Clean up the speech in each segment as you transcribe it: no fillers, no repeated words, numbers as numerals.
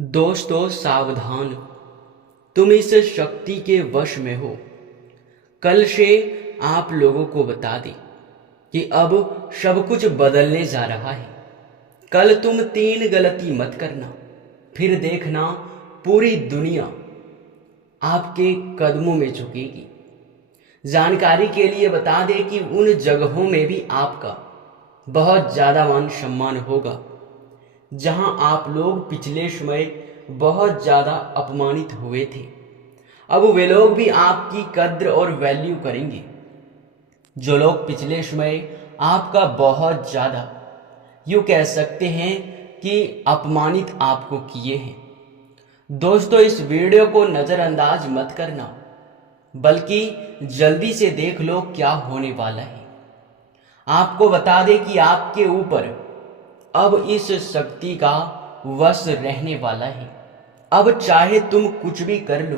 दोस्तों सावधान, तुम इस शक्ति के वश में हो। कल से आप लोगों को बता दें कि अब सब कुछ बदलने जा रहा है। कल तुम 3 गलती मत करना, फिर देखना पूरी दुनिया आपके कदमों में झुकेगी। जानकारी के लिए बता दें कि उन जगहों में भी आपका बहुत ज़्यादा मान सम्मान होगा जहां आप लोग पिछले समय बहुत ज़्यादा अपमानित हुए थे। अब वे लोग भी आपकी कद्र और वैल्यू करेंगे जो लोग पिछले समय आपका बहुत ज़्यादा यूँ कह सकते हैं कि अपमानित आपको किए हैं। दोस्तों, इस वीडियो को नज़रअंदाज मत करना, बल्कि जल्दी से देख लो क्या होने वाला है। आपको बता दें कि आपके ऊपर अब इस शक्ति का वश रहने वाला है। अब चाहे तुम कुछ भी कर लो,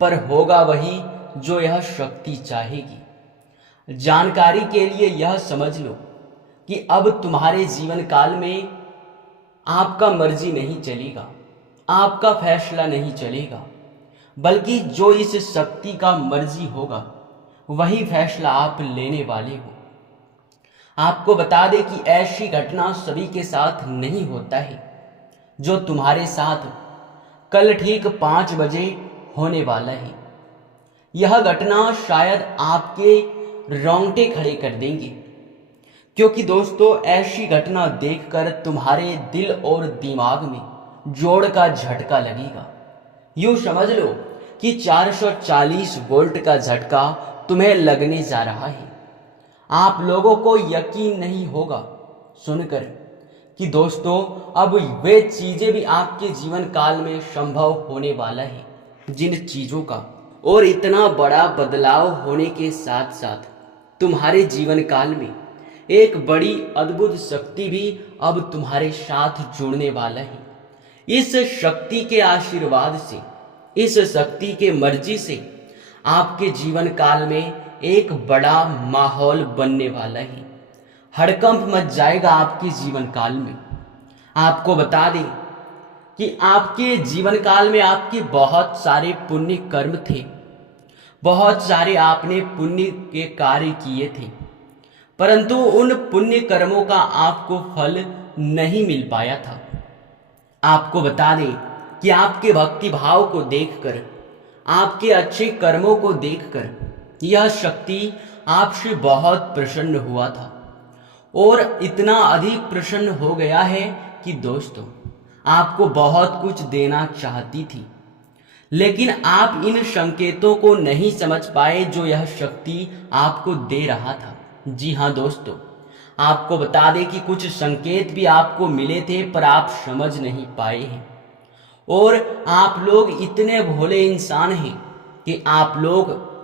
पर होगा वही जो यह शक्ति चाहेगी। जानकारी के लिए यह समझ लो कि अब तुम्हारे जीवन काल में आपका मर्जी नहीं चलेगा, आपका फैसला नहीं चलेगा, बल्कि जो इस शक्ति का मर्जी होगा वही फैसला आप लेने वाले हो। आपको बता दें कि ऐसी घटना सभी के साथ नहीं होता है जो तुम्हारे साथ कल ठीक 5 बजे होने वाला है। यह घटना शायद आपके रोंगटे खड़े कर देंगे, क्योंकि दोस्तों ऐसी घटना देखकर तुम्हारे दिल और दिमाग में जोड़ का झटका लगेगा। यूं समझ लो कि 440 वोल्ट का झटका तुम्हें लगने जा रहा है। आप लोगों को यकीन नहीं होगा सुनकर कि दोस्तों अब वे चीजें भी आपके जीवन काल में संभव होने वाला है, जिन चीजों का और इतना बड़ा बदलाव होने के साथ साथ तुम्हारे जीवन काल में एक बड़ी अद्भुत शक्ति भी अब तुम्हारे साथ जुड़ने वाला है। इस शक्ति के आशीर्वाद से, इस शक्ति के मर्जी से आपके जीवन काल में एक बड़ा माहौल बनने वाला है। हड़कंप मच जाएगा आपके जीवन काल में। आपको बता दें कि आपके जीवन काल में आपके बहुत सारे पुण्य कर्म थे, बहुत सारे आपने पुण्य के कार्य किए थे, परंतु उन पुण्य कर्मों का आपको फल नहीं मिल पाया था। आपको बता दें कि आपके भक्ति भाव को देखकर, आपके अच्छे कर्मों को देखकर यह शक्ति आपसे बहुत प्रसन्न हुआ था, और इतना अधिक प्रसन्न हो गया है कि दोस्तों आपको बहुत कुछ देना चाहती थी, लेकिन आप इन संकेतों को नहीं समझ पाए जो यह शक्ति आपको दे रहा था। जी हाँ दोस्तों, आपको बता दें कि कुछ संकेत भी आपको मिले थे पर आप समझ नहीं पाए हैं, और आप लोग इतने भोले इंसान हैं कि आप लोग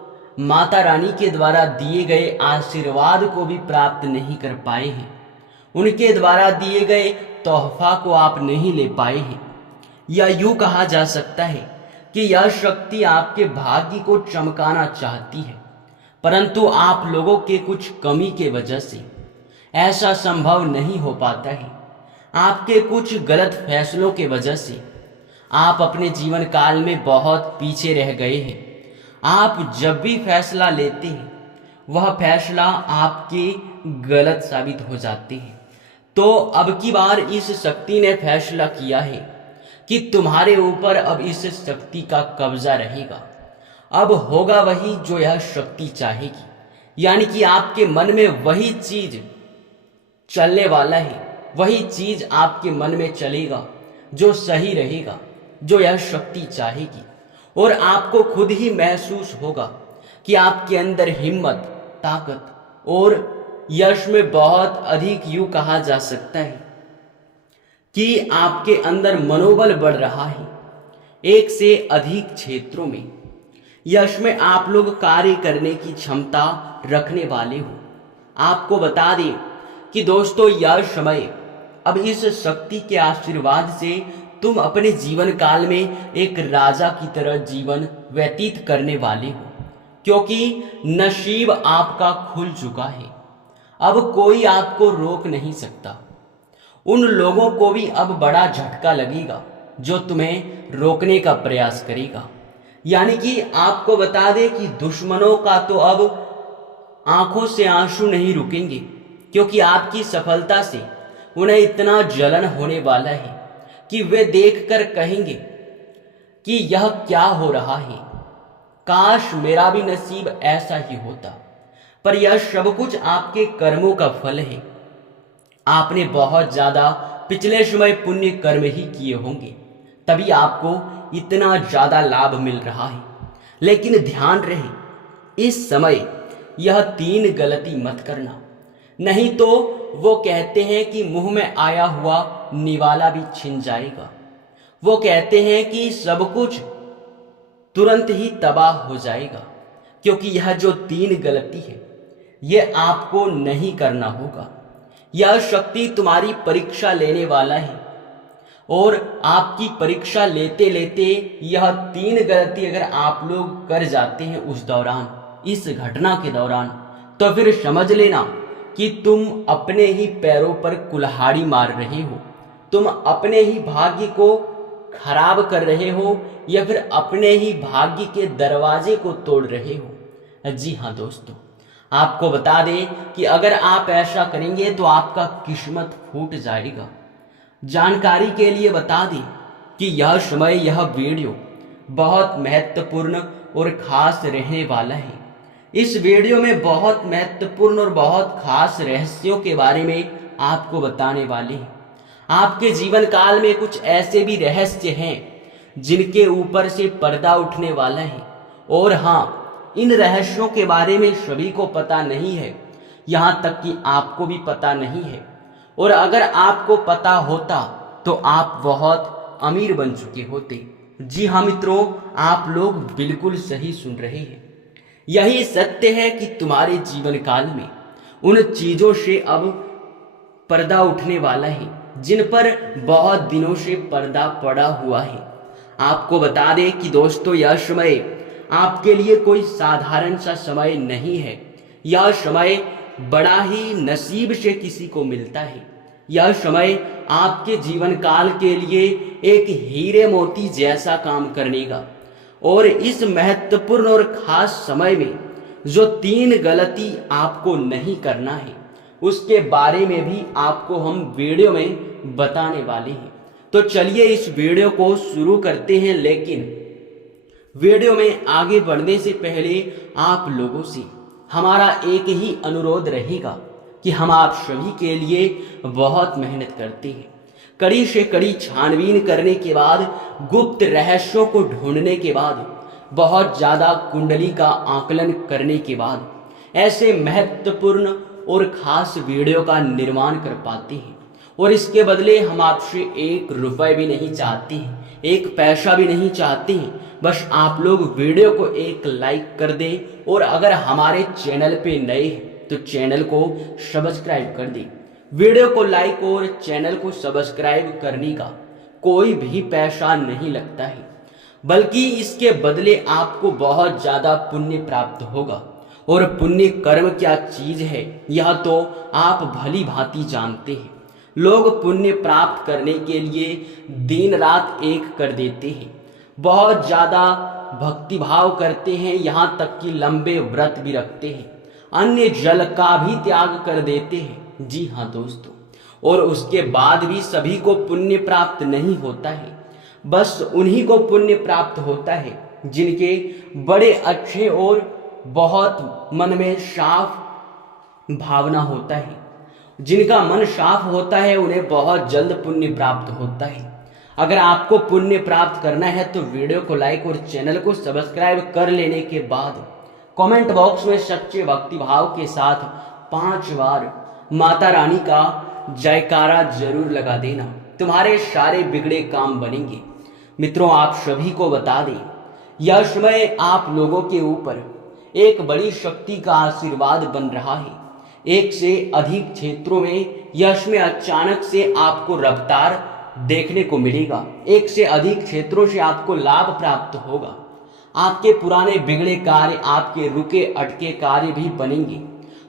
माता रानी के द्वारा दिए गए आशीर्वाद को भी प्राप्त नहीं कर पाए हैं। उनके द्वारा दिए गए तोहफा को आप नहीं ले पाए हैं। या यूं कहा जा सकता है कि यह शक्ति आपके भाग्य को चमकाना चाहती है, परंतु आप लोगों के कुछ कमी के वजह से ऐसा संभव नहीं हो पाता है। आपके कुछ गलत फैसलों के वजह से आप अपने जीवन काल में बहुत पीछे रह गए हैं। आप जब भी फैसला लेते हैं वह फैसला आपके गलत साबित हो जाते हैं। तो अब की बार इस शक्ति ने फैसला किया है कि तुम्हारे ऊपर अब इस शक्ति का कब्जा रहेगा। अब होगा वही जो यह शक्ति चाहेगी, यानी कि आपके मन में वही चीज चलने वाला है, वही चीज आपके मन में चलेगा जो सही रहेगा, जो यह शक्ति चाहेगी। और आपको खुद ही महसूस होगा कि आपके अंदर हिम्मत, ताकत और यश में बहुत अधिक, यूं कहा जा सकता है कि आपके अंदर मनोबल बढ़ रहा है। एक से अधिक क्षेत्रों में यश में आप लोग कार्य करने की क्षमता रखने वाले हो। आपको बता दें कि दोस्तों यह समय अब इस शक्ति के आशीर्वाद से तुम अपने जीवन काल में एक राजा की तरह जीवन व्यतीत करने वाले हो, क्योंकि नसीब आपका खुल चुका है। अब कोई आपको रोक नहीं सकता। उन लोगों को भी अब बड़ा झटका लगेगा जो तुम्हें रोकने का प्रयास करेगा। यानी कि आपको बता दें कि दुश्मनों का तो अब आंखों से आंसू नहीं रुकेंगे, क्योंकि आपकी सफलता से उन्हें इतना जलन होने वाला है कि वे देखकर कहेंगे कि यह क्या हो रहा है, काश मेरा भी नसीब ऐसा ही होता। पर यह सब कुछ आपके कर्मों का फल है। आपने बहुत ज्यादा पिछले समय पुण्य कर्म ही किए होंगे, तभी आपको इतना ज्यादा लाभ मिल रहा है। लेकिन ध्यान रहे, इस समय यह 3 गलती मत करना, नहीं तो वो कहते हैं कि मुंह में आया हुआ निवाला भी छिन जाएगा। वो कहते हैं कि सब कुछ तुरंत ही तबाह हो जाएगा, क्योंकि यह जो 3 गलती है यह आपको नहीं करना होगा। यह शक्ति तुम्हारी परीक्षा लेने वाला है, और आपकी परीक्षा लेते लेते यह 3 गलती अगर आप लोग कर जाते हैं उस दौरान, इस घटना के दौरान, तो फिर समझ लेना कि तुम अपने ही पैरों पर कुल्हाड़ी मार रहे हो, तुम अपने ही भाग्य को खराब कर रहे हो, या फिर अपने ही भाग्य के दरवाजे को तोड़ रहे हो। जी हाँ दोस्तों, आपको बता दें कि अगर आप ऐसा करेंगे तो आपका किस्मत फूट जाएगा। जानकारी के लिए बता दें कि यह समय, यह वीडियो बहुत महत्वपूर्ण और खास रहने वाला है। इस वीडियो में बहुत महत्वपूर्ण और बहुत खास रहस्यों के बारे में आपको बताने वाले हैं। आपके जीवन काल में कुछ ऐसे भी रहस्य हैं जिनके ऊपर से पर्दा उठने वाला है, और हाँ, इन रहस्यों के बारे में सभी को पता नहीं है, यहाँ तक कि आपको भी पता नहीं है। और अगर आपको पता होता तो आप बहुत अमीर बन चुके होते। जी हाँ मित्रों, आप लोग बिल्कुल सही सुन रहे हैं। यही सत्य है कि तुम्हारे जीवन काल में उन चीजों से अब पर्दा उठने वाला है जिन पर बहुत दिनों से पर्दा पड़ा हुआ है। आपको बता दें कि दोस्तों, यह समय आपके लिए कोई साधारण सा समय नहीं है। यह समय बड़ा ही नसीब से किसी को मिलता है। यह समय आपके जीवन काल के लिए एक हीरे मोती जैसा काम करने का, और इस महत्वपूर्ण और खास समय में जो 3 गलती आपको नहीं करना है उसके बारे में भी आपको हम वीडियो में बताने वाले हैं। तो चलिए इस वीडियो को शुरू करते हैं। लेकिन वीडियो में आगे बढ़ने से पहले आप लोगों से हमारा एक ही अनुरोध रहेगा कि हम आप सभी के लिए बहुत मेहनत करते हैं। कड़ी से कड़ी छानबीन करने के बाद, गुप्त रहस्यों को ढूंढने के बाद, बहुत ज्यादा कुंडली का आकलन करने के बाद ऐसे महत्वपूर्ण और खास वीडियो का निर्माण कर पाते हैं। और इसके बदले हम आपसे 1 रुपए भी नहीं चाहते हैं, 1 पैसा भी नहीं चाहते हैं। बस आप लोग वीडियो को एक लाइक कर दें, और अगर हमारे चैनल पे नए हैं तो चैनल को सब्सक्राइब कर दें। वीडियो को लाइक और चैनल को सब्सक्राइब करने का कोई भी पैसा नहीं लगता है, बल्कि इसके बदले आपको बहुत ज्यादा पुण्य प्राप्त होगा। और पुण्य कर्म क्या चीज है यह तो आप भली भांति जानते हैं। लोग पुण्य प्राप्त करने के लिए दिन रात एक कर देते हैं, बहुत ज्यादा भक्तिभाव करते हैं, यहाँ तक कि लंबे व्रत भी रखते हैं, अन्य जल का भी त्याग कर देते हैं। जी हाँ दोस्तों, और उसके बाद भी सभी को पुण्य प्राप्त नहीं होता है। बस उन्हीं को पुण्य प्राप्त होता है जिनके बड़े अच्छे और बहुत मन में साफ भावना होता है। जिनका मन साफ होता है उन्हें बहुत जल्द पुण्य प्राप्त होता है। अगर आपको पुण्य प्राप्त करना है तो वीडियो को लाइक और चैनल को सब्सक्राइब कर लेने के बाद कमेंट बॉक्स में सच्चे भक्ति भाव के साथ 5 बार माता रानी का जयकारा जरूर लगा देना। तुम्हारे सारे बिगड़े काम बनेंगे। मित्रों, आप सभी को बता दें, यह समय आप लोगों के ऊपर एक बड़ी शक्ति का आशीर्वाद बन रहा है। 1 से अधिक क्षेत्रों में यश में अचानक से आपको रफ्तार देखने को मिलेगा। 1 से अधिक क्षेत्रों से आपको लाभ प्राप्त होगा। आपके पुराने बिगड़े कार्य, आपके रुके अटके कार्य भी बनेंगे।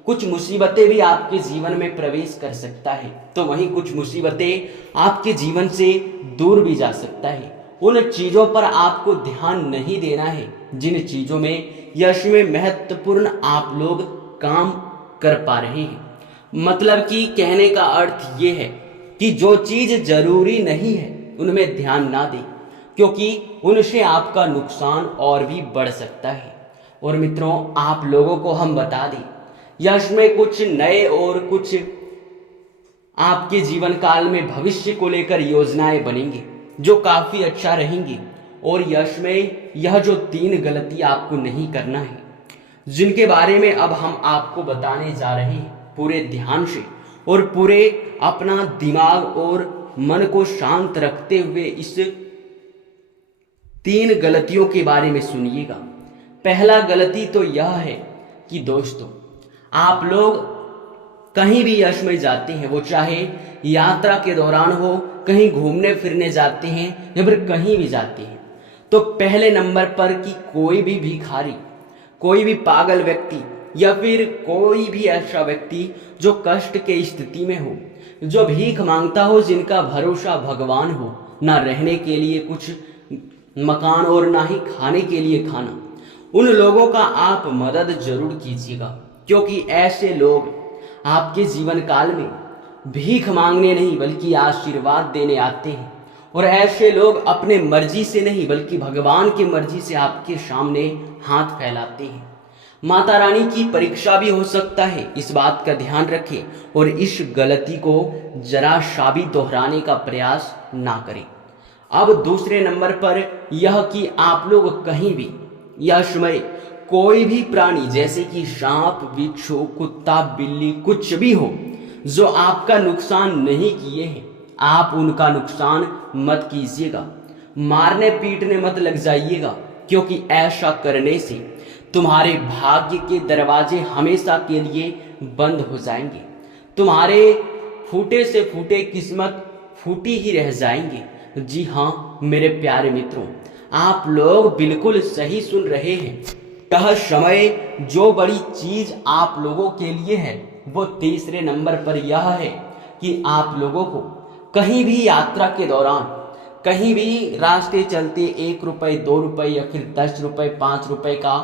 कुछ मुसीबतें भी आपके जीवन में प्रवेश कर सकता है, तो वहीं कुछ मुसीबतें आपके जीवन से दूर भी जा सकता है। उन चीज़ों पर आपको ध्यान नहीं देना है जिन चीज़ों में यश में महत्वपूर्ण आप लोग काम कर पा रहे हैं। मतलब कि कहने का अर्थ ये है कि जो चीज़ जरूरी नहीं है उनमें ध्यान ना दें, क्योंकि उनसे आपका नुकसान और भी बढ़ सकता है। और मित्रों, आप लोगों को हम बता दें, यश में कुछ नए और कुछ आपके जीवन काल में भविष्य को लेकर योजनाएं बनेंगी जो काफी अच्छा रहेंगी। और यश में यह जो 3 गलती आपको नहीं करना है, जिनके बारे में अब हम आपको बताने जा रहे हैं, पूरे ध्यान से और पूरे अपना दिमाग और मन को शांत रखते हुए इस 3 गलतियों के बारे में सुनिएगा। पहला गलती तो यह है कि दोस्तों, आप लोग कहीं भी यश में जाते हैं, वो चाहे यात्रा के दौरान हो, कहीं घूमने फिरने जाते हैं या फिर कहीं भी जाते हैं, तो पहले नंबर पर कि कोई भी भिखारी, कोई भी पागल व्यक्ति या फिर कोई भी ऐसा व्यक्ति जो कष्ट के स्थिति में हो, जो भीख मांगता हो, जिनका भरोसा भगवान हो, ना रहने के लिए कुछ मकान और ना ही खाने के लिए खाना, उन लोगों का आप मदद जरूर कीजिएगा, क्योंकि ऐसे लोग आपके जीवन काल में भीख मांगने नहीं बल्कि आशीर्वाद देने आते हैं। और ऐसे लोग अपने मर्जी से नहीं बल्कि भगवान की मर्जी से आपके सामने हाथ फैलाते हैं। माता रानी की परीक्षा भी हो सकता है, इस बात का ध्यान रखें और इस गलती को जरा सा भी दोहराने का प्रयास ना करें। अब दूसरे नंबर पर यह कि आप लोग कहीं भी यश में कोई भी प्राणी जैसे कि सांप, बिच्छू, कुत्ता, बिल्ली, कुछ भी हो जो आपका नुकसान नहीं किए हैं, आप उनका नुकसान मत कीजिएगा। मारने पीटने मत लग जाइएगा, क्योंकि ऐसा करने से तुम्हारे भाग्य के दरवाजे हमेशा के लिए बंद हो जाएंगे। तुम्हारे फूटे से फूटे किस्मत फूटी ही रह जाएंगे। जी हाँ मेरे प्यारे मित्रों, आप लोग बिल्कुल सही सुन रहे हैं। यह समय जो बड़ी चीज आप लोगों के लिए है वो तीसरे नंबर पर यह है कि आप लोगों को कहीं भी यात्रा के दौरान, कहीं भी रास्ते चलते 1 रुपए, 2 रुपए या फिर 10 रुपए, 5 रुपए का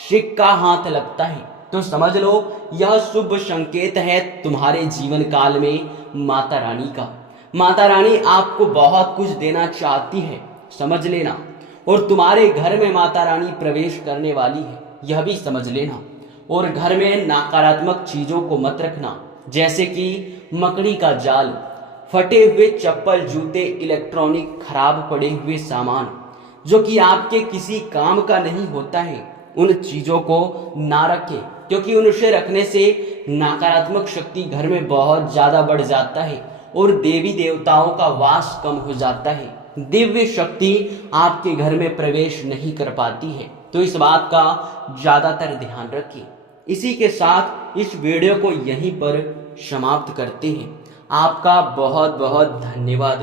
सिक्का हाथ लगता है तो समझ लो यह शुभ संकेत है तुम्हारे जीवन काल में माता रानी का। माता रानी आपको बहुत कुछ देना चाहती है, समझ लेना। और तुम्हारे घर में माता रानी प्रवेश करने वाली है, यह भी समझ लेना। और घर में नकारात्मक चीजों को मत रखना, जैसे कि मकड़ी का जाल, फटे हुए चप्पल, जूते, इलेक्ट्रॉनिक, खराब पड़े हुए सामान जो कि आपके किसी काम का नहीं होता है, उन चीजों को ना रखें, क्योंकि उनसे रखने से नकारात्मक शक्ति घर में बहुत ज्यादा बढ़ जाता है और देवी देवताओं का वास कम हो जाता है। दिव्य शक्ति आपके घर में प्रवेश नहीं कर पाती है, तो इस बात का ज्यादातर ध्यान रखिए। इसी के साथ इस वीडियो को यहीं पर समाप्त करते हैं। आपका बहुत बहुत धन्यवाद।